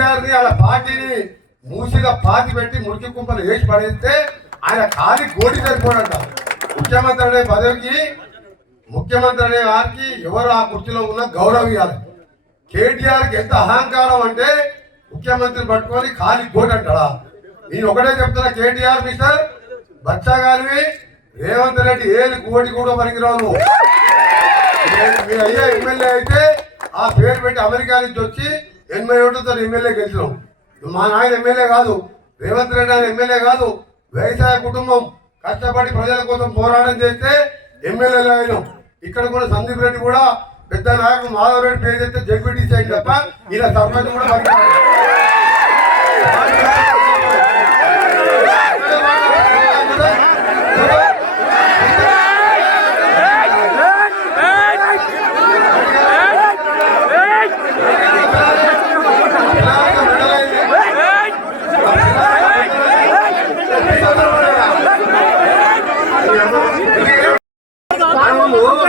కేసీఆర్ని వాళ్ళ పార్టీని మూసిగా పాతి పెట్టి మురికి కుంపలు వేసి పడేస్తే ఆయన ఖాళీ కోటి సరిపోడంట. ముఖ్యమంత్రి అనే పదవికి ముఖ్యమంత్రి అనే వారికి ఎవరు ఆ కుర్చీలో ఉన్న గౌరవం ఇవ్వాలి కేటీఆర్కి ఎంత అహంకారం అంటే ముఖ్యమంత్రి పట్టుకొని ఖాళీ కోటి అంటాడా? నేను ఒకటే చెప్తున్నా కేటీఆర్ మిస్టర్ బచ్చా గారివి రేవంత్ రెడ్డి ఏది కోటి కూడా పనికిరావు. మీరు అయ్యే మీ ఎమ్మెల్యే అయితే ఆ పేరు పెట్టి అమెరికా నుంచి వచ్చి ఎనభై ఓట్లతో ఎమ్మెల్యే గెలిచినాం. మా నాయన ఎమ్మెల్యే కాదు రేవంత్ రెడ్డి ఆయన ఎమ్మెల్యే కాదు వ్యవసాయ కుటుంబం కష్టపడి ప్రజల కోసం పోరాటం చేస్తే ఎమ్మెల్యేలు అయినాం. ఇక్కడ కూడా సందీప్ రెడ్డి కూడా పెద్ద నాయకుడు మాధవ్ రెడ్డి పేరు చెప్తే జడ్పీటీసీ అయింది తప్ప ఇలా సర్పంచ్ కూడా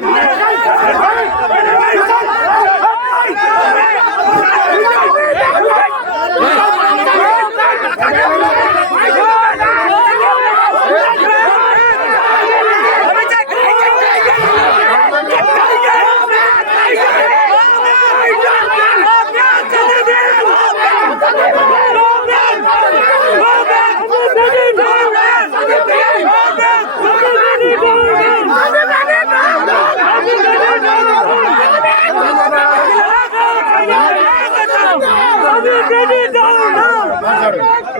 ¡Venga, Benito! No! Benito!